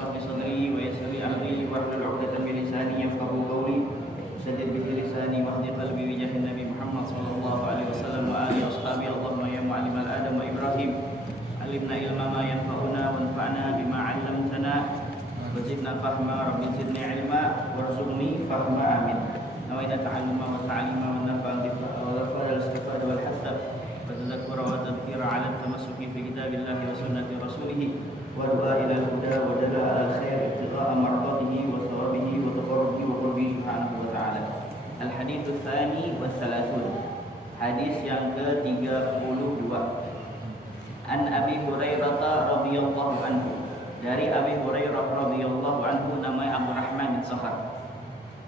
اشرح لي صدري ويسر لي امري واحلل عقدة من لساني يفقهوا قولي سدد به لساني واهد قلبي بجاه النبي محمد صلى الله عليه وسلم وآله وأصحابه. اللهم يا معلم آدم وإبراهيم علمنا علما ما ينفعنا وانفعنا بما علمتنا وزدنا فهما رب زدني علما وارزقني فهما آمين. نوينا تعلما وتعليما والنفع والغفر والاستفادة والحث والتذكر والتذكير على التمسك في كتاب الله وسنة رسوله والدعاء إلى الهدى ودلاء على الخير ابتغاء مرضاته وثوابه وتقربه وقربه سبحانه وتعالى. الحديث الثاني والثلاثون. Hadis yang ke-32. An Abi Hurairah radhiyallahu anhu. Dari Abi Hurairah radhiyallahu anhu, namanya Abdurrahman bin Sakhar.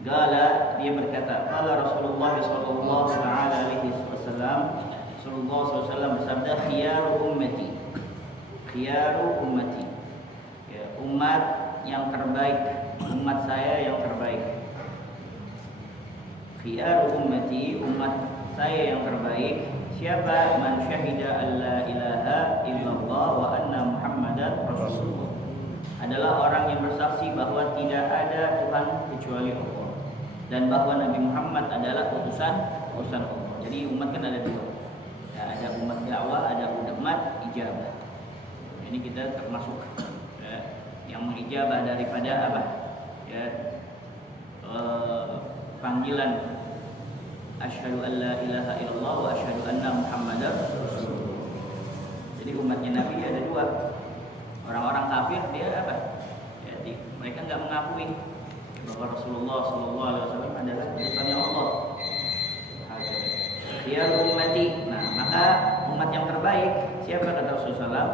Gala, dia berkata, qala Rasulullah sallallahu alaihi wasallam, Rasulullah SAW bersabda, khiyaru ummati, khiyaru ummati, ya, umat yang terbaik, umat saya yang terbaik. Khiyaru ummati, umat saya yang terbaik. Siapa? Man syahida an la ilaha illallah wa anna muhammadan rasulullah. Adalah orang yang bersaksi bahwa tidak ada Tuhan kecuali Allah dan bahwa Nabi Muhammad adalah utusan Allah. Jadi umat kan ada dua. Ya, ada umat dakwah, ada umat ijabah. Ini kita termasuk ya, yang mengijabah daripada apa? Ya, panggilan asyhadu an la ilaha illallah wa asyhadu anna muhammadar rasulullah. Jadi umatnya Nabi ada dua. Orang-orang kafir dia apa? Ya, mereka enggak mengakui bahwa Rasulullah sallallahu alaihi wasallam adalah utusannya Allah. Dia ummati. Nah, maka umat yang terbaik siapa, kata Rasulullah?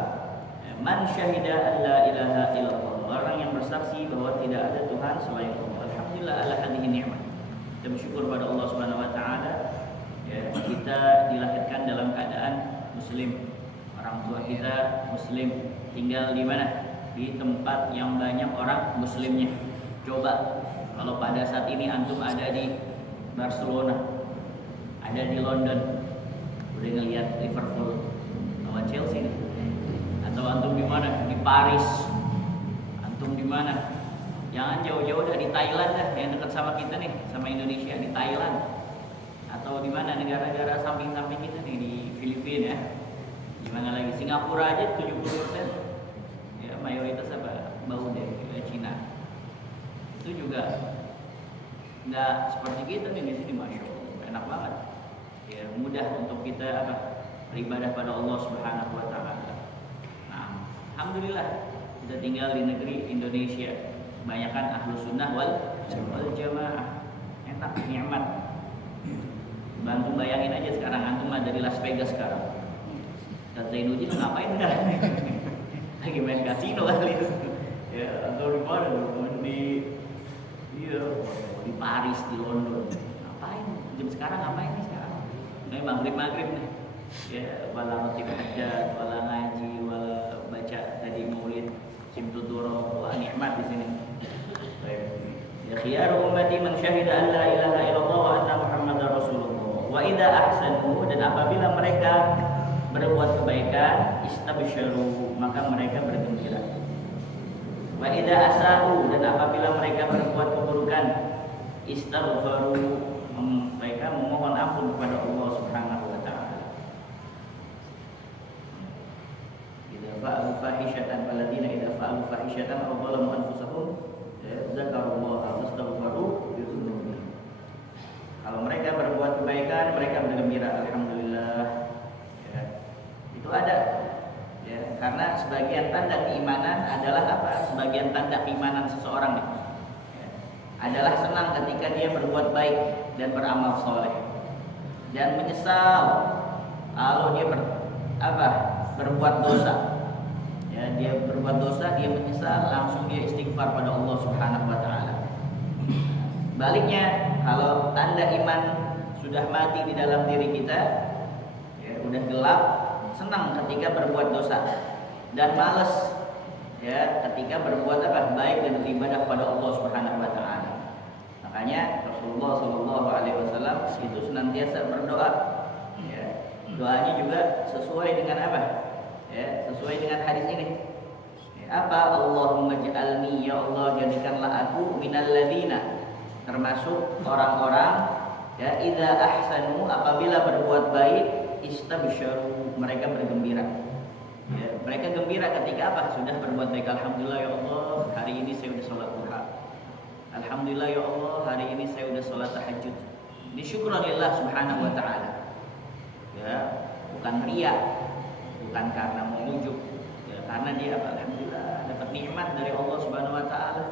Man syahida an la ilaha illallah. Orang yang bersaksi bahwa tidak ada Tuhan selain Allah. Alhamdulillah ala hadhihi ni'mah. Kita bersyukur pada Allah Subhanahu wa taala, ya, kita dilahirkan dalam keadaan muslim. Orang tua kita muslim, tinggal di mana? Di tempat yang banyak orang muslimnya. Coba kalau pada saat ini antum ada di Barcelona, ada di London, udah ngelihat Liverpool lawan Chelsea nih. Atau antum di mana? Di Paris. Antum di mana? Jangan jauh-jauh dah, di Thailand dah, yang dekat sama kita nih, sama Indonesia, di Thailand. Atau di mana negara-negara samping-samping kita nih, di Filipina ya. Di mana lagi? Singapura aja 70% ya mayoritas apa? Bau deh, Cina. Itu juga nggak seperti kita nih di sini, masya Allah, enak banget. Ya, mudah untuk kita apa? Beribadah pada Allah Subhanahu wa taala. Nah, alhamdulillah kita tinggal di negeri Indonesia. Kebanyakan ahlu sunnah wal jamaah. Enak, nikmat. Bantu bayangin aja sekarang antum ada di Las Vegas sekarang. Ustaz Zainuddin ngapain dah? Lagi main kasino kali ya, atau di mana? Di Paris, di London. Ngapain? Jam sekarang ngapain nih sekarang? Ini maghrib nih. Ya, wala rotib hajat, wala ngaji, wala baca tadi maulid, simtuduro, wah nikmat di sini. Baik. Ya khiyaru ummati man syahida an la ilaha illallah wa anna muhammadar rasulullah. Wa idza ahsanu, dan apabila mereka berbuat kebaikan, istabsyaru, maka mereka bergembira. Wa idza asa'u, dan apabila mereka berbuat keburukan, istaghfaru, mereka memohon ampun kepada Allah Subhanahu wa taala. Idza fa'alu fahishatan waladina idza fa'alu fahishatan aw zalamu anfusahum zakarullaha fastaghfaru lidzunubihim. Kalau mereka berbuat kebaikan, mereka bergembira, alhamdulillah. Itu ada ya, karena sebagian tanda keimanan adalah apa? Sebagian tanda keimanan seseorang nih, ya, adalah senang ketika dia berbuat baik dan beramal soleh, dan menyesal kalau dia berbuat dosa. Ya, dia berbuat dosa, dia menyesal, langsung dia istighfar pada Allah Subhanahu wa taala. Baliknya, kalau tanda iman sudah mati di dalam diri kita, ya, udah gelap, senang ketika berbuat dosa dan malas ya ketika berbuat baik dan beribadah pada Allah Subhanahu wa taala. Makanya Rasulullah sallallahu alaihi wasallam itu senantiasa berdoa. Ya, doanya juga sesuai dengan apa? Ya, sesuai dengan hadis ini. Ya, Apa? Allahumma ij'alni, ya Allah jadikanlah aku minal ladina, termasuk orang-orang ya idza ahsanu, apabila berbuat baik, istabsyaru, mereka bergembira. Ya, mereka gembira ketika apa? Sudah berbuat baik. Alhamdulillah ya Allah, hari ini saya sudah sholat duha. Alhamdulillah ya Allah, hari ini saya sudah sholat tahajud. Ini syukurillah subhanahu wa ta'ala. Ya, bukan riya, bukan karena mengujuk, ya, karena dia apa? Alhamdulillah dapat nikmat dari Allah subhanahu wa ta'ala.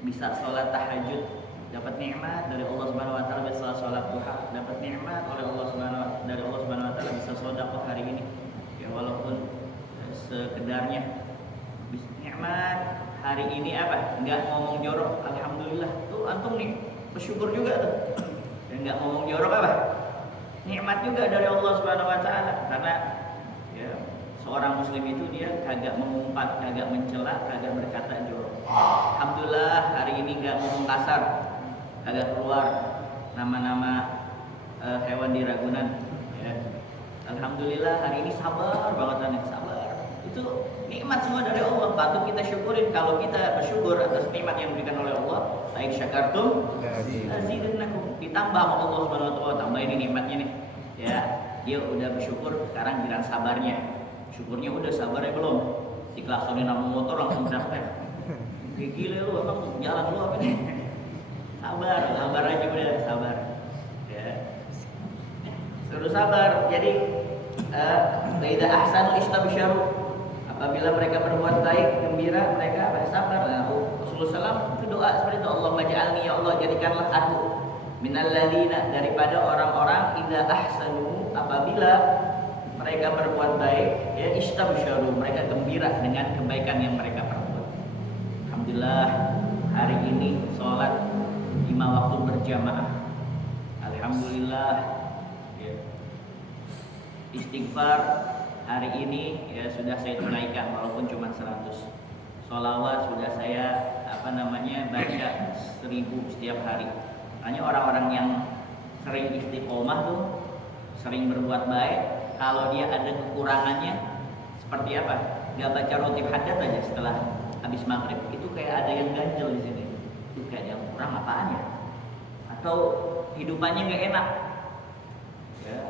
Bisa sholat tahajud, dapat nikmat dari Allah subhanahu wa ta'ala. Bisa sholat duha, dapat nikmat oleh Allah dari Allah subhanahu wa ta'ala. Bisa sedekah hari ini, walaupun sekedarnya, nikmat hari ini apa? Enggak ngomong jorok, alhamdulillah. Tuh antum nih bersyukur juga tuh. Dan enggak ngomong jorok apa? Nikmat juga dari Allah Subhanahu wa taala. Karena ya, seorang muslim itu dia kagak mengumpat, kagak mencela, kagak berkata jorok. Alhamdulillah hari ini enggak ngomong kasar, kagak keluar nama-nama hewan di Ragunan, ya. Alhamdulillah hari ini sabar banget, sabar. Itu nikmat semua dari Allah, patut kita syukurin. Kalau kita bersyukur atas nikmat yang diberikan oleh Allah, la in syakartum azidannakum, ditambah sama Allah Subhanahu wa taala, tambah ini nikmatnya nih. Ya, dia udah bersyukur, sekarang giliran sabarnya. Syukurnya udah, sabarnya belum. Diklaksonin sama motor langsung teriak. Gila lu, emang jalan lu apa nih? Sabar aja udah, sabar. Ya. Suruh sabar. Jadi idza ahsanu istabsyaru, apabila mereka berbuat baik, gembira, mereka bersabar. Rasulullah SAW itu doa seperti itu, Allahumma ja'alni, ya Allah jadikanlah aku minal ladina, daripada orang-orang idza ahsanu, apabila mereka berbuat baik, ya istabsyaru, mereka gembira dengan kebaikan yang mereka perbuat. Alhamdulillah hari ini sholat 5 waktu berjamaah. Alhamdulillah. Istighfar hari ini ya sudah saya tunaikan walaupun cuma 100. Sholawat sudah saya baca 1000 setiap hari. Hanya orang-orang yang sering istiqomah tuh, sering berbuat baik, kalau dia ada kekurangannya seperti apa? Gak baca rotib hajat aja setelah habis maghrib, itu kayak ada yang ganjel di sini. Itu kayak ada yang kurang apaan ya? Atau hidupannya gak enak. Ya.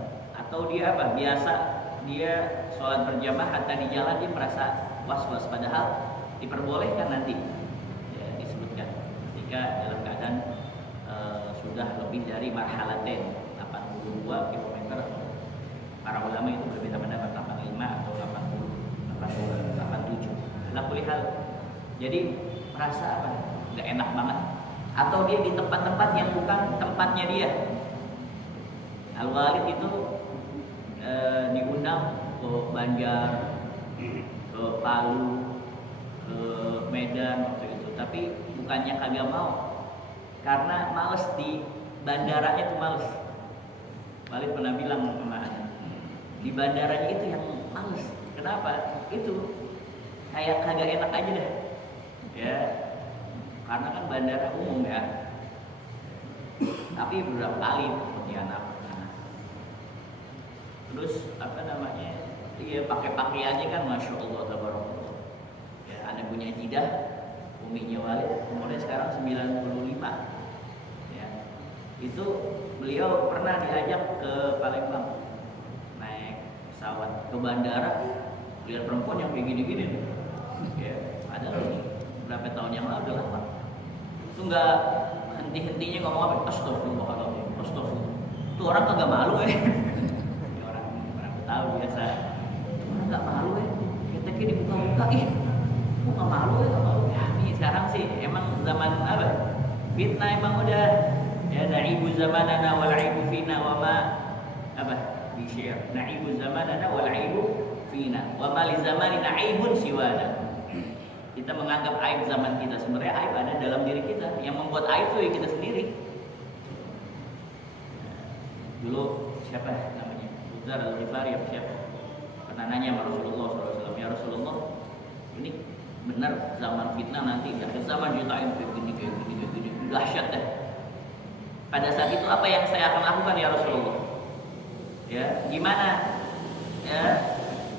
Atau dia apa? Biasa dia sholat berjamaah, hatta di jalan dia merasa was-was, padahal diperbolehkan nanti. Ya, disebutkan ketika dalam keadaan sudah lebih dari marhalaten 82 km. Para ulama itu berbeda pendapat, 85 atau 80, 87. Lah hal. Jadi merasa apa? Gak enak banget. Atau dia di tempat-tempat yang bukan tempatnya dia. Al-Walid itu diundang ke Banjar, ke Palu, ke Medan waktu itu, tapi bukannya kagak mau, karena males di bandaranya itu males. Walid pernah bilang sama Ana, di bandaranya itu yang males. Kenapa? Itu kayak kagak enak aja dah, ya, karena kan bandara umum ya. Tapi beberapa kali seperti anak. Terus dia pakai pakaiannya kan masya Allah tabarakallah. Ya, Anda punya jidah, uminya Walid, umurnya sekarang 95. Ya, itu beliau pernah diajak ke Palembang, naik pesawat ke bandara, lihat perempuan yang kayak gini-gini. Ya, padahal berapa tahun yang lalu udah lama. Itu nggak henti-hentinya ngomong apa? Astagfirullahaladzim, astagfirullah. Itu orang kagak malu ya. Tahu biasa, orang nggak malu ya, kita dibuka-buka, kok nggak malu ya, nggak malu ya. Nih sekarang sih emang zaman apa? Fitnah emang udah ya, na'ibu zamanana wal 'aibu fina wa ma apa? Di-share. Na'ibu zamanana wal 'aibu fina wa ma li zamanina 'aibun siwana. Kita menganggap aib zaman kita, sebenarnya aib ada dalam diri kita. Yang membuat aib itu ya kita sendiri. Dulu siapa namanya? Zar al-Ghifari apa siapa? Pernah nanya sama Rasulullah SAW, ya Rasulullah, ini benar zaman fitnah nanti, di akhir zaman jutain kayak gini, dahsyat deh. Pada saat itu apa yang saya akan lakukan ya Rasulullah? Ya, gimana? Ya,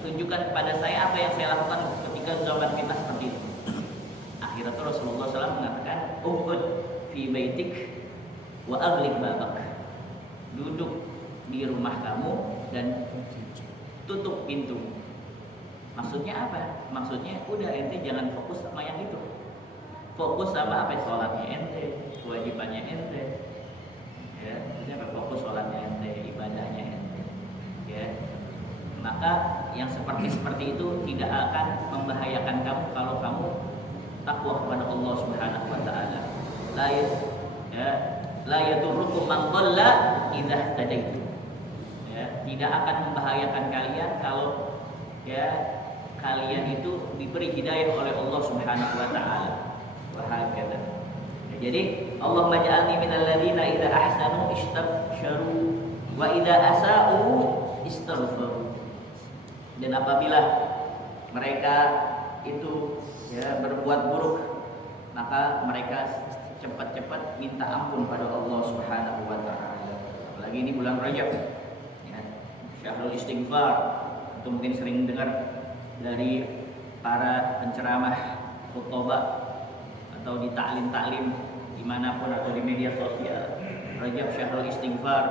tunjukkan kepada saya apa yang saya lakukan ketika dan zaman fitnah seperti itu. Akhirnya Rasulullah SAW mengatakan, "Uqud fi baitik wa aghliq babak." Duduk di rumah kamu dan tutup pintu. Maksudnya apa? Maksudnya udah ente jangan fokus sama yang itu. Fokus sama apa? Sholatnya ente, kewajibannya ente. Ya, maksudnya apa? Fokus sholatnya ente, ibadahnya ente. Ya. Maka yang seperti itu tidak akan membahayakan kamu kalau kamu takwa kepada Allah Subhanahu wa taala. La yadurrukum man dhalla idza tadaitu. Ya, tidak akan membahayakan kalian kalau ya kalian itu diberi hidayah oleh Allah Subhanahu wa taala. Wa hakadha. Jadi Allah maj'alni minal ladzina idza ahsanu istabsharu wa idza asa'u istaghfaru. Dan apabila mereka itu ya berbuat buruk, maka mereka cepat-cepat minta ampun pada Allah Subhanahu wa taala. Apalagi ini bulan Rajab. Ya, Syahrul Istighfar. Itu mungkin sering dengar dari para penceramah khutbah atau di taklim-taklim dimanapun atau di media sosial. Rajab Syahrul Istighfar.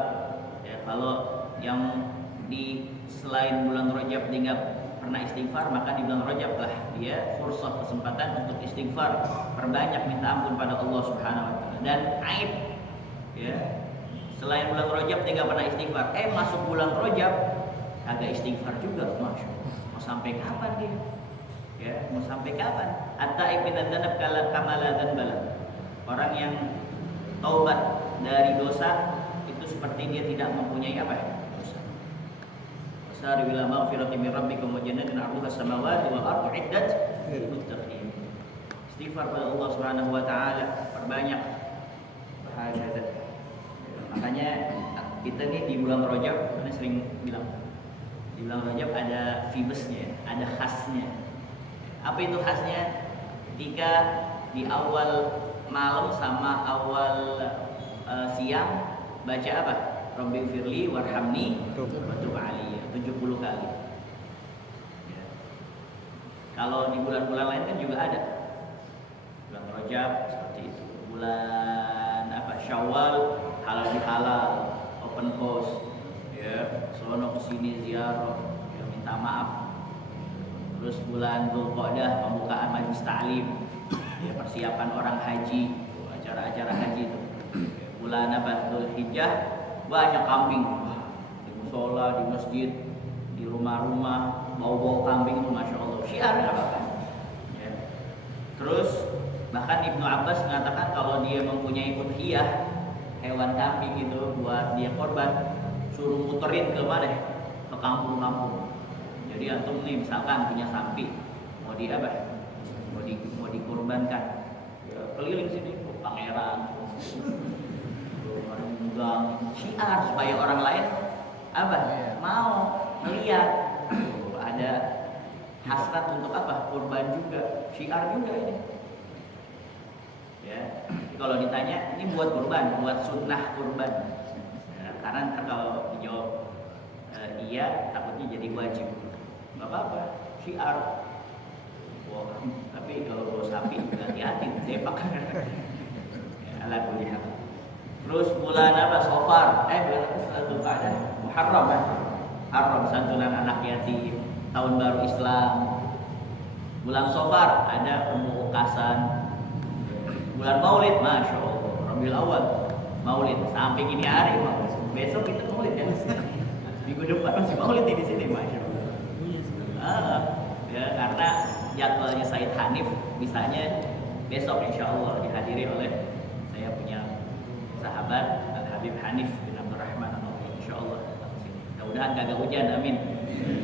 Ya, kalau yang di selain bulan Rajab dia nggak pernah istighfar, maka di bulan Rajab lah dia fursah kesempatan untuk istighfar, perbanyak minta ampun pada Allah Subhanahu wa taala. Dan aib ya, selain bulan Rajab dia nggak pernah istighfar, masuk bulan Rajab agak istighfar juga, masya Allah. Mau sampai kapan dia? Ya, mau sampai kapan? At-taib minadz dzanab kama la dzanbala. Orang yang taubat dari dosa itu seperti dia tidak mempunyai apa? Sari ila maghfirati min rabbikum wa jannatin 'arduha as-samawati wal ardu 'iddat lil muttaqin. Istighfar pada Allah Subhanahu wa taala, perbanyak bahagia. Makanya kita nih di bulan Rajab, kita sering bilang di bulan Rajab ada vibesnya, ada khasnya. Apa itu khasnya? Ketika di awal malam sama awal siang baca apa? Rabbighfirli warhamni wa tub 'alayya 70 kali. Ya. Kalau di bulan-bulan lain kan juga ada. Bulan Rajab seperti itu. Bulan apa? Syawal halal bihalal, open house. Ya, sono kesini ziarah, ya, minta maaf. Terus bulan Dzulqa'dah pembukaan majelis ta'lim. Ya, persiapan orang haji, acara-acara haji itu. Bulan apa? Dzulhijjah banyak kambing di musola, di masjid, di rumah-rumah, bau-bau kambing itu masya Allah. Syiar apa kan? Ya. Terus bahkan Ibnu Abbas mengatakan kalau dia mempunyai udhiyah, hewan kambing itu buat dia korban, suruh muterin ke mana? Ke kampung-kampung. Jadi antum nih misalkan punya sapi, mau di apa? Mau dikorbankan, ya, keliling sini, Pangeran. Syiar supaya orang lain apa mau melihat ada hasrat untuk apa kurban juga, syiar juga ini ya. Kalau ditanya ini buat kurban, buat sunnah kurban ya, karena kalau dijawab iya takutnya jadi wajib, nggak apa-apa syiar. Wah, tapi kalau sapi hati-hati depak ya, ala kulli hal. Terus bulan apa? Safar. Bulan apa? Satu pada Muharram kan? Muharram santunan anak yatim, tahun baru Islam. Bulan Safar ada pembukasan. Bulan Maulid, masya Allah. Rabiul Awal, Maulid sampai gini hari. Besok kita Maulid ya. Minggu depan masih Maulid di sini, masya Allah. Ya karena jadwalnya Said Hanif, misalnya besok insya Allah dihadiri oleh saya punya sahabat Al Habib Hanif bin Abdurrahman insyaallah. Mudah-mudahan kagak hujan, amin.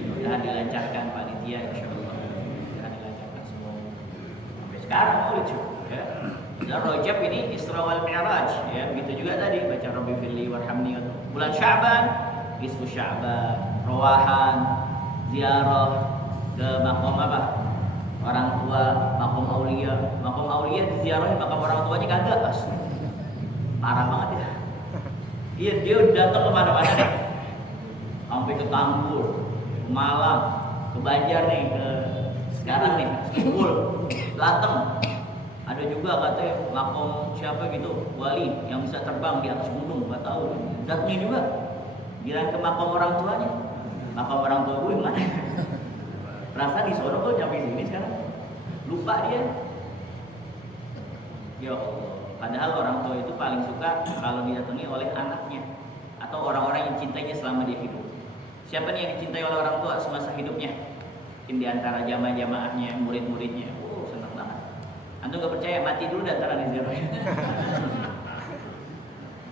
Mudah-mudahan dilancarkan panitia insyaallah. Mudah-mudahan dilancarkan semua. Sampai sekarang Maulid ya. Dan Rajab ini Isra wal Mi'raj ya. Begitu juga tadi baca Rabbighfirli warhamni. Bulan Sya'ban, Nisfu Sya'ban, Rawahan, ziarah ke makam apa? Orang tua, makam aulia. Makam aulia diziarahi makam orang tuanya kagak pas. Parah banget ya. Iya, dia udah datang kemana-mana nih. Sampai ke Tambur, ke Malang, ke Banjar nih, ke sekarang nih full lateng. Ada juga katanya makom siapa gitu wali yang bisa terbang di atas gunung, nggak tahu. Datangnya juga bilang ke makam orang tuanya. Makam orang tua gue mana? Perasaan di Solo kok nyampe sini sekarang. Lupa dia. Ya Allah. Padahal orang tua itu paling suka kalau didatangi oleh anaknya atau orang-orang yang cintainya selama dia hidup. Siapa nih yang dicintai oleh orang tua semasa hidupnya? Mungkin di antara jamaah-jamaahnya, murid-muridnya. Senang banget. Antum gak percaya, mati dulu dan antara ziarah.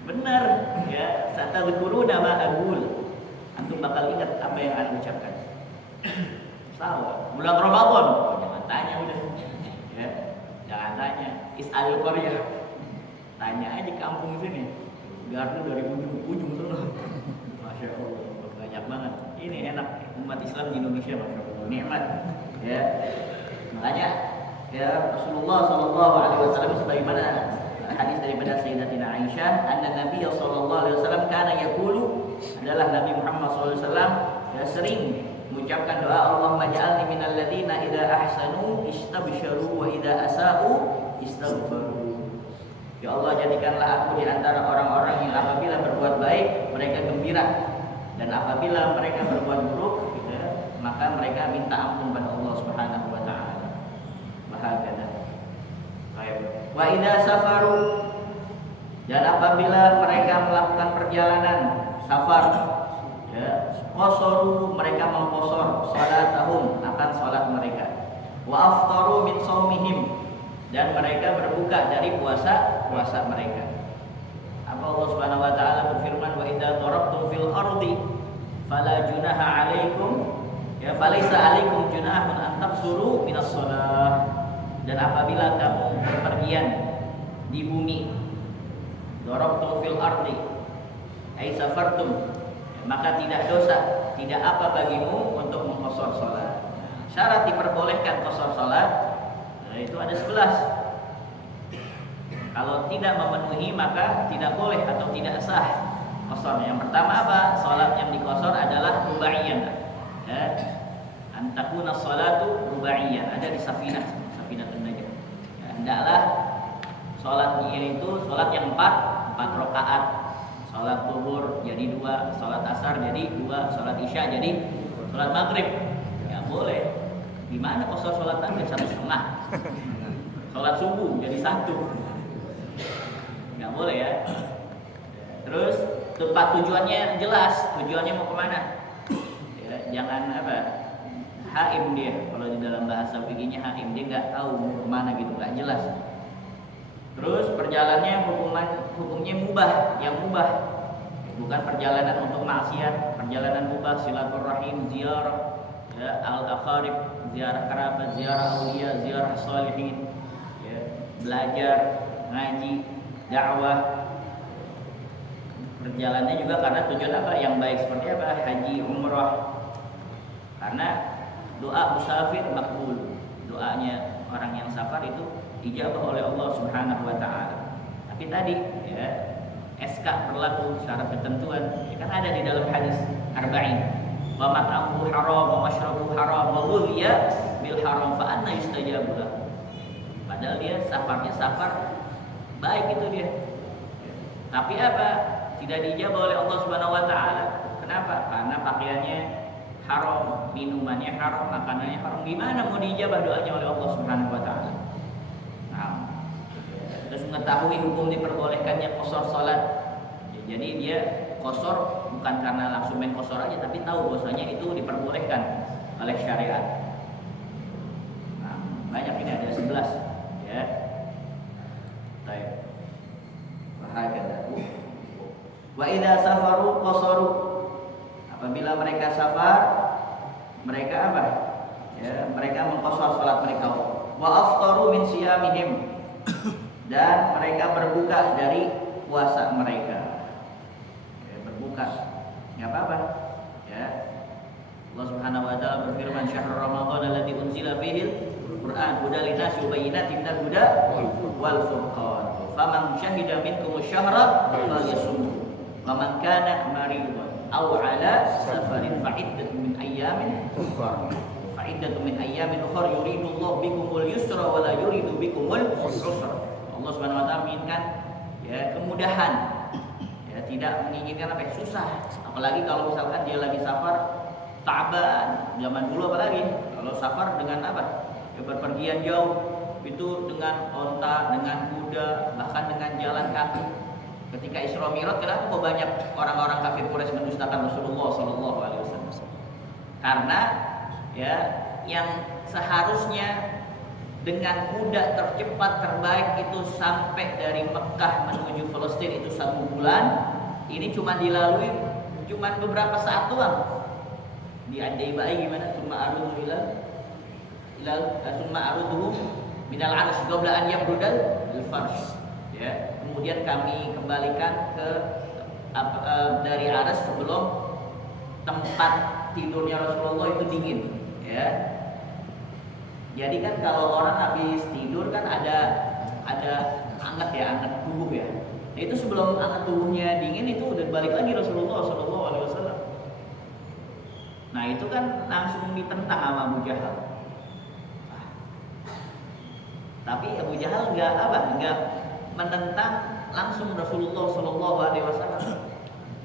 Benar, ya. Satadhkuruna ma aqul. Antum bakal ingat apa yang ana ucapkan. Sawa. Bulan Ramadan, jangan tanya udah. Ya. Jangan tanya. Is'alul qaryah. Tanya aja kampung sini. Gardu dari ujung sana. Masya Allah, banyak banget. Ini enak umat Islam di Indonesia, masya Allah, nikmat. Ya, makanya ya Rasulullah Shallallahu Alaihi Wasallam sebagaimana hadis daripada Sayyidatina Aisyah, anna Nabi Shallallahu Alaihi Wasallam kana yaqulu, adalah Nabi Muhammad SAW ya sering mengucapkan doa Allahumma ja'alni minal ladzina idza ahsanu istabsharu wa idza asa'u istaghfaru. Ya Allah, jadikanlah aku di antara orang-orang yang apabila berbuat baik mereka gembira, dan apabila mereka berbuat buruk gitu, maka mereka minta ampun pada Allah Subhanahu wa taala. Bahagia. Baik. Wa idza safaru, dan apabila mereka melakukan perjalanan safar ya, qasaru, mereka mengqasar salatahum, akan salat mereka. Wa aftaru min shaumihim, dan mereka berbuka dari puasa mereka. Apa Allah Subhanahu wa taala berfirman, wa idza darabtum fil ardi fala junaha 'alaikum ya falaisa 'alaikum junahun an taqsuru minas shalah. Dan apabila kamu berpergian di bumi, darabtum fil ardi ai safartum, maka tidak dosa, tidak apa bagimu untuk mengqasar salat. Syarat diperbolehkan qasar salat itu ada 11. Kalau tidak memenuhi maka tidak boleh atau tidak sah qasar. Yang pertama apa? Salat yang diqasar adalah rubaiyah. Ya. Antakuna salatu rubaiyah. Ada di Safinah An-Najm. Ya, hendaklah salatnya itu salat yang 4 rakaat. Salat zuhur jadi 2, salat asar jadi 2, salat isya jadi salat maghrib. Ya boleh. Di mana qasar salat maghrib 1,5? Salat subuh jadi 1. Nggak boleh ya. Terus tempat tujuannya jelas, tujuannya mau kemana ya, jangan apa haim dia. Kalau di dalam bahasa fikihnya haim, dia nggak tahu mau kemana gitu, nggak jelas. Terus perjalanannya hukumnya mubah, yang mubah, bukan perjalanan untuk maksiat, perjalanan mubah, silaturahim, ziarah ya, al-aqarib, ziarah kerabat, ziarah aulia, ziarah sholihin ya, belajar, ngaji, dakwah. Perjalanannya juga karena tujuan apa? Yang baik, seperti apa? Haji, umrah. Karena doa musafir makbul. Doanya orang yang safar itu dijabah oleh Allah Subhanahu wa taala. Tapi tadi ya, SK berlaku syarat ketentuan. Ya, kan ada di dalam hadis arba'in. Wa mat'amuhu haram wa mashrabuhu haram wa ghudhiya bil haram fa anna yustajabu lahu. Padahal dia safarnya safar baik itu dia. Tapi apa? Tidak dijabah oleh Allah Subhanahu wa taala. Kenapa? Karena pakaiannya haram, minumannya haram, makanannya haram. Gimana mau dijabah doanya oleh Allah Subhanahu wa taala? Nah, terus mengetahui hukum diperbolehkannya qasar salat. Jadi dia qasar bukan karena langsung main qasar aja, tapi tahu bahwasanya itu diperbolehkan oleh syariat. Nah, banyak ini ada 11 ya. Baik. Bahagada. Wa idza safaru qasaru. Apabila mereka safar, mereka apa? Ya, mereka mengqasar salat mereka. Wa aftaru min siyamihim. Dan mereka berbuka dari puasa mereka. Ya, berbuka. Enggak apa-apa. Ya. Allah Subhanahu wa taala berfirman, "Syahrul Ramadan alladzi unzila fihi Al-Qur'an hudan lin-nasi wa bayyinatin minal huda wal furqan. Faman syahida minkum asy-syahra falyasum. Wa man kana maridan aw 'ala safarin fa iddatun min ayyamin ukhra." Fa'iddatu min ayyamin ukhra yuridullahu bikumul yusra wa la yuridu bikumul usra. Allah Subhanahu wa taala menginginkan ya kemudahan. Ya, tidak menginginkan apa yang susah. Apalagi kalau misalkan dia lagi safar ta'ban, zaman dulu apalagi kalau safar dengan apa? Ya berpergian jauh itu dengan onta, dengan kuda, bahkan dengan jalan kaki. Ketika Isra Mi'raj, kenapa kok banyak orang-orang kafir Quraisy mendustakan Rasulullah sallallahu alaihi wasallam? Karena ya yang seharusnya dengan kuda tercepat terbaik itu sampai dari Mekah menuju Palestina itu 1 bulan, ini cuma dilalui cuma beberapa saat doang. Diandai baik gimana? Summa arudu summa aruduhu minal arsy qabla an yabrudal al-farsh. Ya, kemudian kami kembalikan ke dari aras sebelum tempat tidurnya Rasulullah itu dingin. Ya, jadi kan kalau orang habis tidur kan ada anget ya, anget tubuh ya. Nah, itu sebelum anget tubuhnya dingin itu udah balik lagi Rasulullah Shallallahu Alaihi Wasallam. Nah itu kan langsung ditentang sama Abu Jahal. Tapi Abu Jahal nggak menentang langsung Rasulullah Shallallahu Alaihi Wasallam.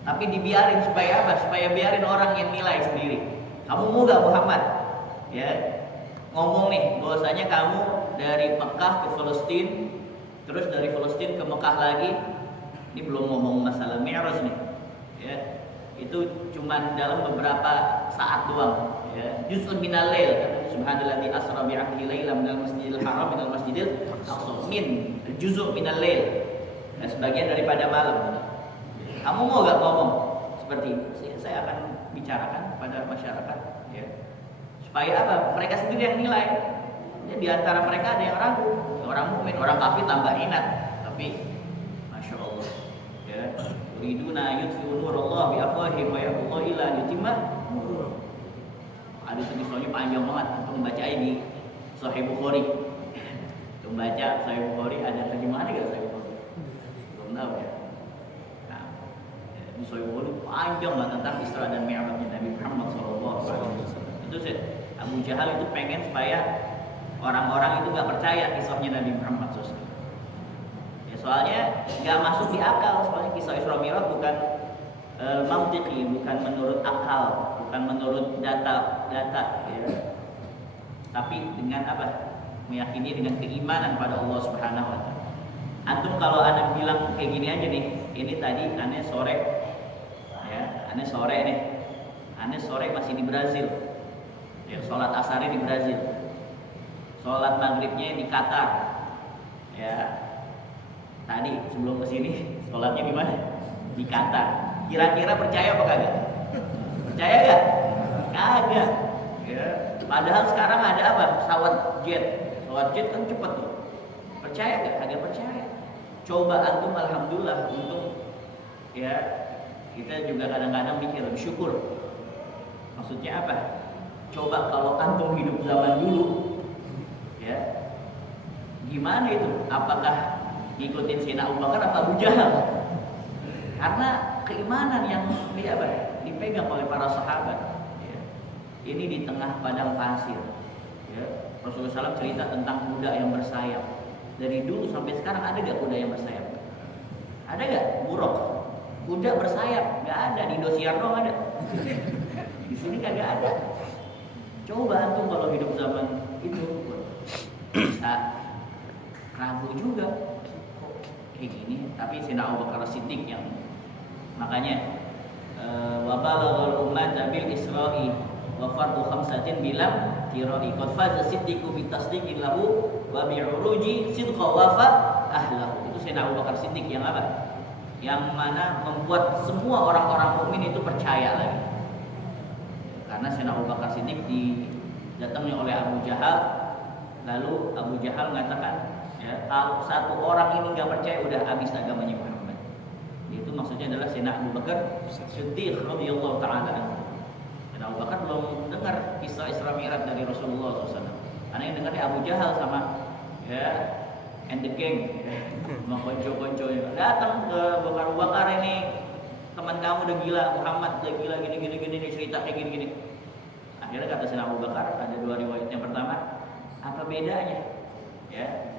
Tapi dibiarin supaya apa? Supaya biarin orang yang nilai sendiri. Kamu mau gak Muhammad? Ya, ngomong nih bahwasanya kamu dari Mekah ke Palestina, terus dari Palestina ke Mekah lagi. Ini belum ngomong masalah Mi'raj nih. Ya, itu cuma dalam beberapa saat doang. Ya, juz'un minal lail. Subhanalladzi asra bi 'abdihi lailan minal masjidil haram minal masjidil aqsa. Min juz'un minal lail. Ya, sebagian daripada malam. Kamu mau gak ngomong seperti ini? Saya akan bicarakan kepada masyarakat. Ya. Supaya apa? Mereka sendiri yang nilai. Ya, di antara mereka ada yang ragu, orang mukmin, orang kafir tambah inat. Tapi masya Allah, ya, yuriduna yutfi'u nurallah bi afwahihim wa yaqulu ila yutimma nurah. Ada tulisannya panjang banget untuk membaca ini Sahih Bukhari. Untuk membaca Sahih Bukhari ada terjemahannya enggak Sahih Bukhari? Belum tahu ya. Nah, di Sahih Bukhari panjang banget tentang Isra dan Mi'rajnya Nabi Muhammad SAW. Itu sih Abu Jahal itu pengen supaya orang-orang itu nggak percaya kisahnya Nabi Muhammad SAW. Ya, soalnya nggak masuk di akal. Soalnya kisah Isra Mi'raj bukan mantiqi, bukan menurut akal, bukan menurut data, ya. Tapi dengan apa? Meyakini dengan keimanan pada Allah Subhanahu Wa Taala. Antum kalau anda bilang kayak gini aja nih, ini tadi aneh sore, ya, aneh sore nih, aneh sore masih di Brazil. Ya, sholat asarnya di Brazil, sholat maghribnya di Qatar. Ya, tadi sebelum kesini sholatnya di mana? Di Qatar. Kira-kira percaya apa kagak? Percaya gak? Kagak. Ya, padahal sekarang ada apa? Pesawat jet. Pesawat jet kan cepet tuh. Percaya gak? Kagak percaya. Coba antum alhamdulillah untung ya kita juga kadang-kadang mikir bersyukur. Maksudnya apa? Coba kalau antum hidup zaman dulu, ya, gimana itu? Apakah ngikutin Sayyidina Abu Bakar apa Abu Jahal? Karena keimanan yang dipegang oleh para sahabat. Ya. Ini di tengah padang pasir. Ya. Rasulullah SAW cerita tentang kuda yang bersayap. Dari dulu sampai sekarang ada gak kuda yang bersayap? Ada gak? Buruk. Kuda bersayap? Gak ada. Di Indosiar doang ada. Di sini kagak ada. Coba antum kalau hidup zaman itu bisa ragu juga kok kayak gini. Tapi Sayyidina Abu Bakar Siddiq yang makanya wa balaghal ummata bil isra'i wa fardu khamsatin bilam tirai qad faza siddiqu bi tasdiqin lahu wa bi uruji sidqa wafa ahlahu. Itu Sayyidina Abu Bakar Siddiq yang apa? Yang mana membuat semua orang-orang mukmin itu percaya lagi. Karena Sayyidina Abu Bakar Siddiq didatangi oleh Abu Jahal, lalu Abu Jahal mengatakan, ya, kalau satu orang ini nggak percaya udah habis agamanya Muhammad. Itu maksudnya adalah Sayyidina Abu Bakar Siddiq radhiyallahu taala anhu. Dan Abu Bakar belum dengar kisah Isra Mi'raj dari Rasulullah SAW. Karena yang dengarnya Abu Jahal sama ya and the gang, sama konco-konconya. Datang ke Abu Bakar ini, teman kamu udah gila, Muhammad udah gila gini cerita kayak gini. akhirnya kata Sayyidina Abu Bakar, ada dua riwayat. Yang pertama, apa bedanya? Ya,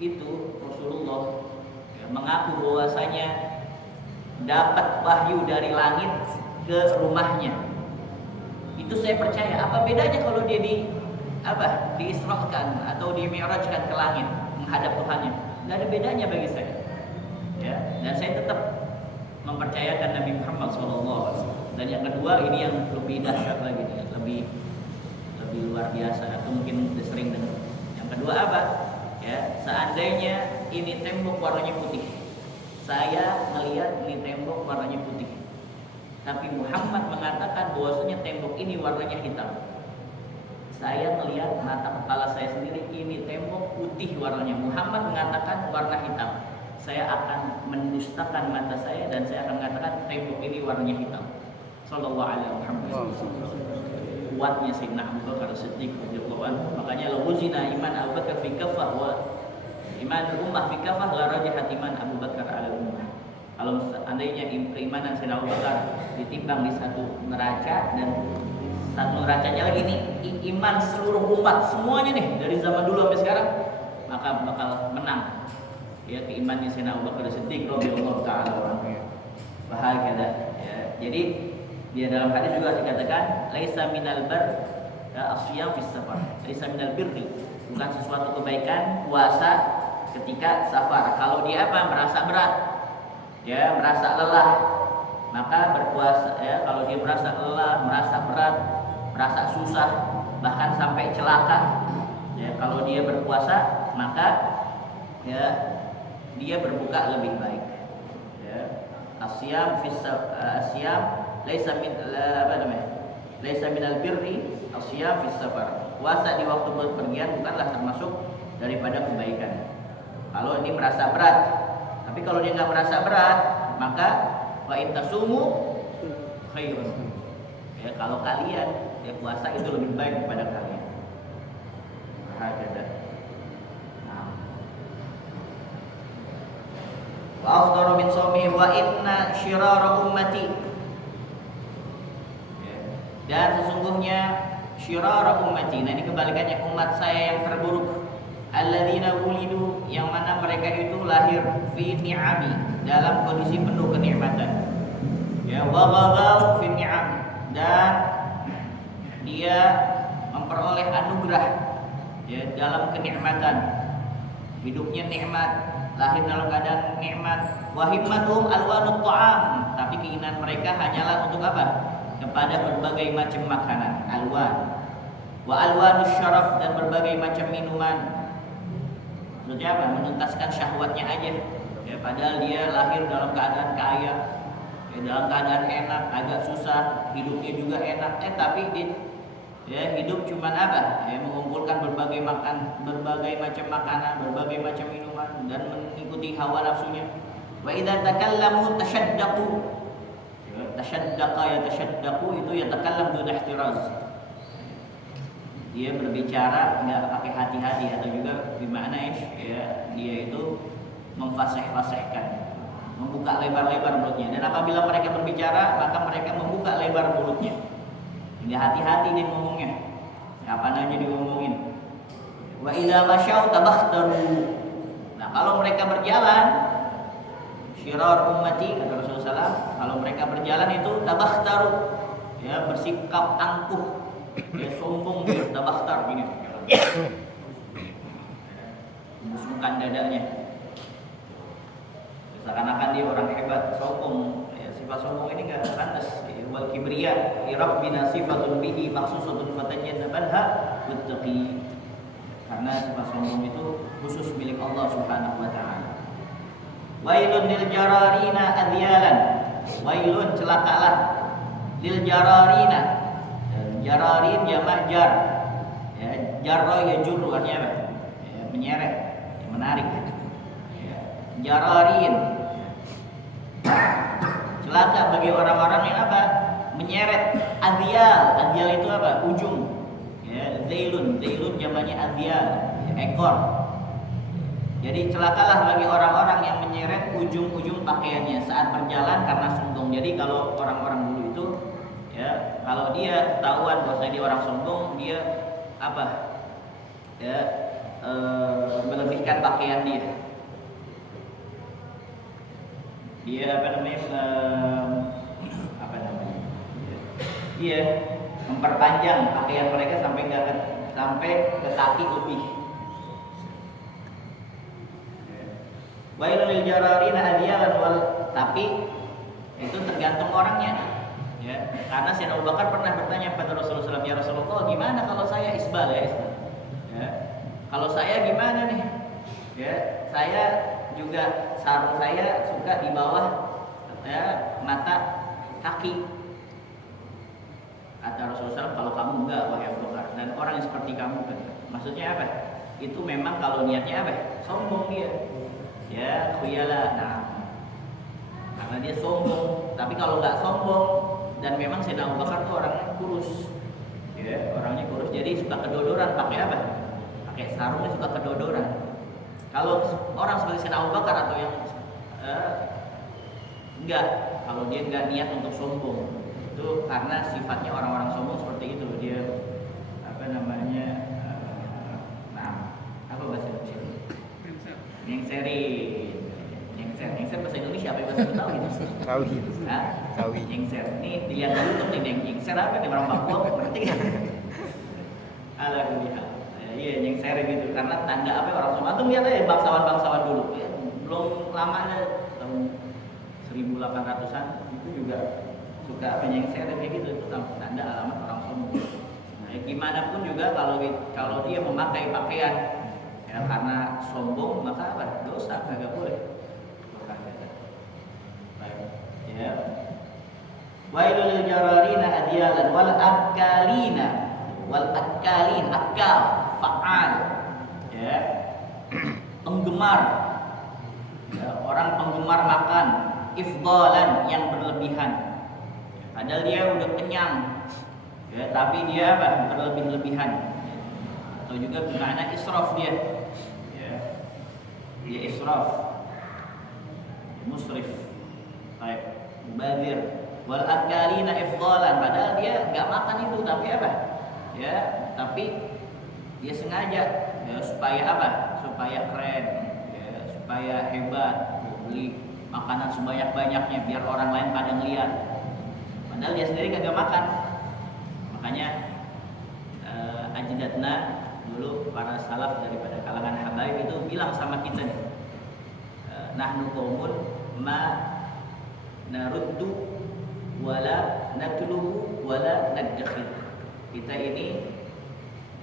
itu Rasulullah mengaku bahwasanya dapat wahyu dari langit ke rumahnya. Itu saya percaya. Apa bedanya kalau dia diisrakan atau dimi'rajkan ke langit menghadap Tuhannya? Nggak ada bedanya bagi saya. Ya, dan saya tetap mempercayakan Nabi Muhammad SAW. Dan yang kedua, ini yang lebih dahsyat lagi nih, lebih luar biasa atau mungkin udah sering dengar. Yang kedua apa? Ya, seandainya ini tembok warnanya putih, saya melihat ini tembok warnanya putih, tapi Muhammad mengatakan bahwasanya tembok ini warnanya hitam. Saya melihat mata kepala saya sendiri, ini tembok putih warnanya. Muhammad mengatakan warna hitam. Saya akan mendustakan mata saya dan saya akan mengatakan tembok ini warnanya hitam. Sallallahu alaihi Muhammad. Kuatnya Sayyidina Abu Bakar Siddiq radhiyallahu anhu. Makanya law uzina iman Abu Bakar fi kafah wa iman ummah fi kafah la rajahat iman Abu Bakar ala ummah. Kalau seandainya keimanan Sayyidina Abu Bakar ditimbang di satu neraca dan satu neracanya lagi nih iman seluruh umat semuanya nih dari zaman dulu sampai sekarang, maka bakal menang ya keimanannya Sayyidina Abu Bakar Siddiq radhiyallahu taala anhu. Bahagia ya. Jadi dia dalam hadis juga dikatakan laisa minal bar asyam fis safar. Laisa minal birri, bukan sesuatu kebaikan puasa ketika safar. Kalau dia merasa berat, ya merasa lelah, maka berpuasa ya. Kalau dia merasa lelah, merasa berat, merasa susah, bahkan sampai celaka, ya kalau dia berpuasa maka ya dia berbuka lebih baik. Ya. Asyam fis asyam laisa min laisa minal birri asyam fis safar. Puasa di waktu bepergian bukanlah termasuk daripada kebaikan. Kalau ini merasa berat, tapi kalau dia nggak merasa berat, maka wa intasumu khairun. Ya, kalau kalian ya puasa itu lebih baik daripada kalian. Hakada. Nah. Wa afdaru min shaumi wa inna syirara ummati. Dan sesungguhnya syirara ummati, nah ini kebalikannya, umat saya yang terburuk, alladzina wulidu, yang mana mereka itu lahir fi ni'ami, dalam kondisi penuh kenikmatan, ya wa ghadaw fi ni'am, dan dia memperoleh anugerah ya dalam kenikmatan, hidupnya nikmat, lahir dalam keadaan nikmat. Wa himmatum alwanut ta'am, tapi keinginan mereka hanyalah untuk apa? Kepada berbagai macam makanan, alwan. Wa alwanus syaraf, dan berbagai macam minuman. Maksudnya apa? Menuntaskan syahwatnya aja. Ya, padahal dia lahir dalam keadaan kaya, ya, dalam keadaan enak, agak susah, hidupnya juga enak. Tapi dia hidup cuman apa? Ya, mengumpulkan berbagai macam makanan, berbagai macam minuman, dan mengikuti hawa nafsunya. Wa idza takallamu tashaddaqu. Tasyaddaqa itu yatakallam dun ihtiraz. Dia berbicara enggak pakai hati-hati, atau juga bimana ya dia itu memfasih-fasihkan, membuka lebar-lebar mulutnya. Dan apabila mereka berbicara, maka mereka membuka lebar mulutnya. Hingga hati-hati dia ngomongnya. Apa aja diomongin. Wa idza masyaw tabakhtaru. Nah, kalau mereka berjalan, syirar ummati, kata Rasulullah SAW, kalau mereka berjalan itu tabakhtaru, ya bersikap angkuh, ya sombong, ya tabakhtar gini, membusungkan dadanya, seakan-akan dia orang hebat, sombong. Ya, sifat sombong ini nggak pantas. Wal kibriya rabbina sifatun bihi maksusatun fatajannabalha wattaqi. Karena sifat sombong itu khusus milik Allah Subhanahu wa taala. Wailun lil jararina adyalan. Wailun, celakalah, lil jararina. Jararin jamak jar. Ya, jarra yajurru, artinya apa? Ya, menyeret, ya, menarik. Ya, jararin. Celaka bagi orang-orang yang apa? Menyeret adyal. Adyal itu apa? Ujung. Ya, zailun jamaknya adyal, ya, ekor. Jadi celakalah bagi orang-orang yang menyeret ujung-ujung pakaiannya saat berjalan karena sombong. Jadi kalau orang-orang dulu itu ya Ya, kalau dia ketahuan bahwasanya dia orang sombong, dia apa? Ya, melebihkan pakaian dia. Dia apa namanya? Dia memperpanjang pakaian mereka sampai ke kaki lebih. Wailul lil jararina adyalan wal, tapi itu tergantung orangnya. Ya, karena Sayyidina Abu Bakar pernah bertanya kepada Rasulullah SAW, ya Rasulullah, gimana kalau saya isbal ya isbal? Ya, kalau saya gimana nih? Ya, saya juga sarung saya suka di bawah ya, mata kaki. Kata Rasulullah SAW, kalau kamu enggak wahai Abu Bakar, dan orang yang seperti kamu kan, maksudnya apa? Itu memang kalau niatnya apa? Sombong dia. Ya, khuyala. Nah, karena dia sombong. Tapi kalau nggak sombong dan memang Sayyidina Abu Bakar tuh orangnya kurus, ya, orangnya kurus, jadi suka kedodoran. Pakai apa? Pakai sarungnya suka kedodoran. Kalau orang seperti Sayyidina Abu Bakar atau yang enggak, kalau dia enggak niat untuk sombong, itu karena sifatnya orang-orang sombong seperti itu. Dia apa namanya? Apa bahasa Indonesia? Nyengser bahasa Indonesia apa bahasa Betawi? Tawi. Nyengser. Ini dilihat di YouTube nih, nyengser apa nih, orang Papua berarti kan? Alhamdulillah. Iya, nyengser gitu karena tanda apa orang sombong. Antum lihat aja bangsawan dulu. Ya, belum lamanya tahun 1800-an itu juga suka apa nyengser kayak gitu, itu tanda alamat orang sombong. Nah, gimana pun juga kalau dia memakai pakaian ya karena sombong, maka apa? Dosa, enggak boleh. Ya. Wailul lil jararina adyalan wal akalin akal fa'al, ya, penggemar, ya, orang penggemar makan, ifdalan, yang berlebihan, padahal dia udah kenyang, ya, tapi dia apa? Berlebih-lebihan, atau juga bermakna israf dia, ya, dia israf, musrif, baik, mubadir, wal akalina ifdalan, padahal dia nggak makan itu, tapi apa? Ya, tapi dia sengaja, ya, supaya apa? Supaya keren, ya, supaya hebat, beli makanan sebanyak-banyaknya biar orang lain pada ngeliat, padahal dia sendiri kagak makan. Makanya ajdatna dulu, para salaf daripada kalangan habaib itu bilang sama kita nih, nahnu qaumun ma naruddu wala natlubu wala naddakhir. Kita ini,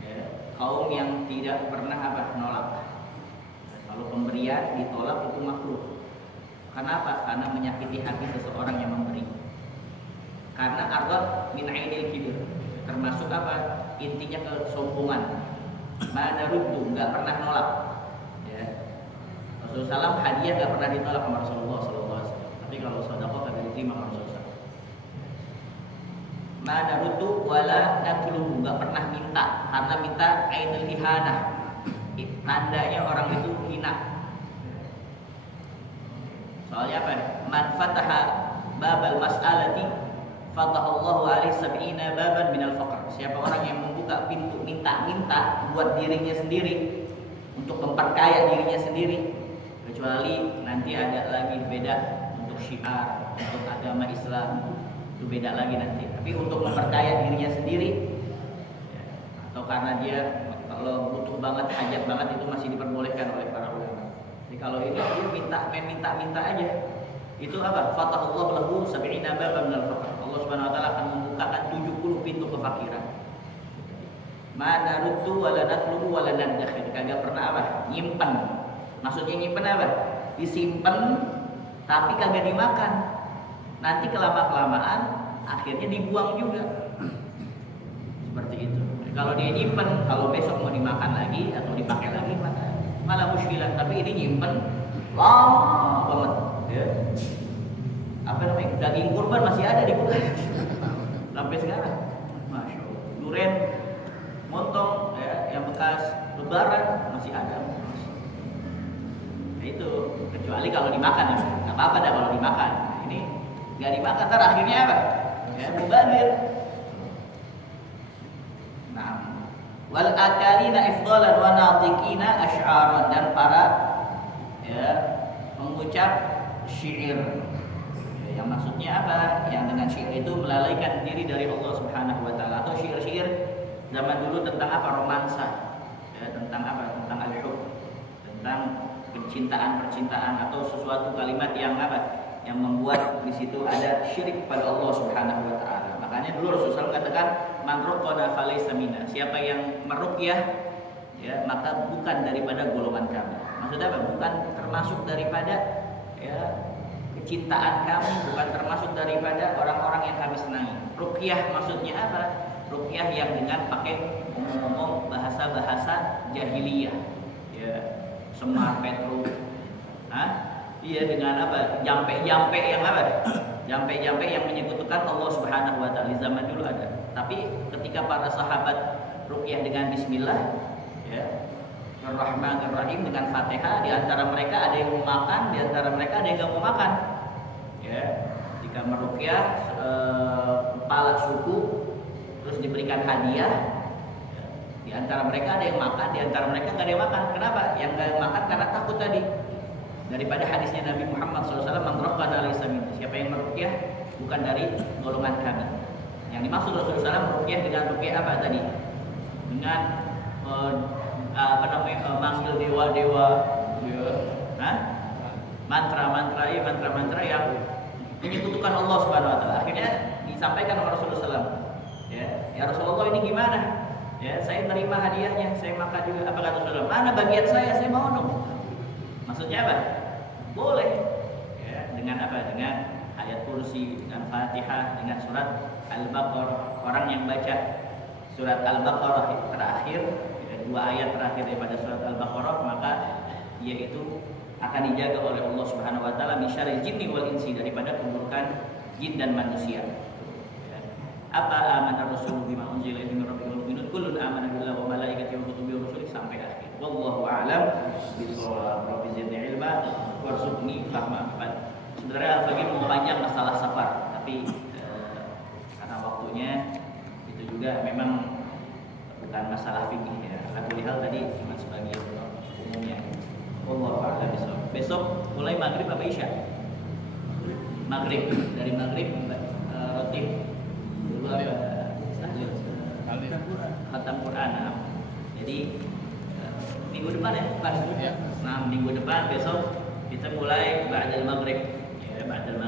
ya, kaum yang tidak pernah apa? Nolak. Kalau pemberian ditolak itu makruh. Kenapa? Karena menyakiti hati seseorang yang memberi. Karena arwah min ainil kibir, termasuk apa? Intinya kesombongan. Mana ruddu, nggak pernah nolak. Ya. Rasulullah SAW hadiah nggak pernah ditolak sama Rasulullah SAW. Tapi kalau sedekah kagak diterima sama Rasulullah. Mana ruddu wala natlubu, nggak pernah minta, karena minta ainul ihanah, tandanya orang itu hina. Soalnya apa? Man fataha babal mas'alati fatahallahu alaihi sab'ina baban minal faqr. Siapa orang yang membuka pintu minta-minta buat dirinya sendiri, untuk memperkaya dirinya sendiri, kecuali nanti ada lagi beda untuk syiar, untuk agama Islam, itu beda lagi nanti. Tapi untuk memperkaya dirinya sendiri, ya, atau karena dia kalau butuh banget, hajat banget, itu masih diperbolehkan oleh para ulama. Jadi kalau itu dia minta aja, itu apa? Fatahullahu lahu sab'ina baban minal faqr. Allah Subhanahu wa taala akan membukakan 70 pintu kefakiran. Mana ruddu wala natlubu wala nadakhir. Kagak pernah apa? Nyimpen. Maksudnya nyimpen apa? Disimpen tapi kagak dimakan. Nanti kelama-kelamaan akhirnya dibuang juga. Seperti itu. Kalau dia nyimpen, kalau besok mau dimakan lagi atau dipakai lagi, maka malah muskilan. Tapi ini nyimpen lama banget, ya. Apa namanya? Daging kurban masih ada di kulkas sampai sekarang. Masya Allah. Duren, montong, ya, yang bekas lebaran masih ada. Nah, itu kecuali kalau dimakan, ya. Nggak apa-apa dah kalau dimakan. Nah, ini nggak dimakan, ntar akhirnya apa? Ya, mubadir. wal akalina ifdalan wa natiqina asy'aran, dan para mengucap syair. Yang maksudnya apa? Yang dengan syair itu melalaikan diri dari Allah Subhanahu wa taala, atau syair-syair zaman dulu tentang apa? Romansa. Tentang apa? Tentang al-hub, tentang percintaan atau sesuatu kalimat yang apa? Yang membuat di situ ada syirik pada Allah Subhanahu wa taala. Makanya dulu Rasulullah katakan, man ruqana falaysa minna. Siapa yang meruqyah maka bukan daripada golongan kami. Maksudnya apa? Bukan termasuk daripada kecintaan kami, bukan termasuk daripada orang-orang yang kami senangi. Ruqyah maksudnya apa? Ruqyah yang dengan pakai ngomong bahasa-bahasa jahiliyah. Semar Petro. Dengan apa? Jampe-jampe yang apa? Jampe-jampe yang menyekutukan Allah Subhanahu wa taala. Di zaman dulu ada. Tapi ketika para sahabat ruqyah dengan bismillah, Ar-Rahmanir-Rahim, dengan Fatihah, di antara mereka ada yang mau makan, di antara mereka ada yang enggak mau makan. Jika meruqyah kepala suku terus diberikan hadiah, di antara mereka ada yang makan, di antara mereka enggak ada yang makan. Kenapa? Yang enggak makan karena takut tadi. Daripada hadisnya Nabi Muhammad SAW, man raqqana laysa minna. Siapa yang meruqyah bukan dari golongan kami. Yang dimaksud Rasulullah SAW meruqyah dengan ruqyah apa tadi? Dengan manggil dewa-dewa, mantra-mantra yang menyekutukan Allah Subhanahu wa taala. Akhirnya disampaikan oleh Rasulullah SAW. Ya Rasulullah, ini gimana? Saya menerima hadiahnya, saya makan juga. Apa kata Rasulullah? Mana bagian saya mau dong. Maksudnya apa? Boleh. Dengan apa? Dengan ayat kursi, dengan Fatihah, dengan surat Al-Baqarah. Orang yang baca surat Al-Baqarah terakhir, 2 ayat terakhir daripada surat Al-Baqarah, maka yaitu akan dijaga oleh Allah Subhanahu wa taala min syarril jinni wal insi, daripada keburukan jin dan manusia. Apa amana rasul bima unzila ilaihi min rabbil mu'minun kullun amana billahi wa malaikatihi wa kutubihi wa rusulihi sampai akhir. Wallahu a'lam bishawab. Rabbi zidni ilma warzuqni fahma. Sebenarnya Al-Faqih mau panjang masalah safar, tapi karena waktunya itu juga memang bukan masalah fikih ya. Aku lihat tadi cuma sebagian umumnya. Wallahu a'lam bishawab. Besok mulai maghrib apa isya? Maghrib. Dari maghrib roti dulu apa? Khatam Quran. Jadi minggu depan ya, Pak. Nah, minggu depan besok kita mulai ba'dal maghrib. Ba'dal maghrib.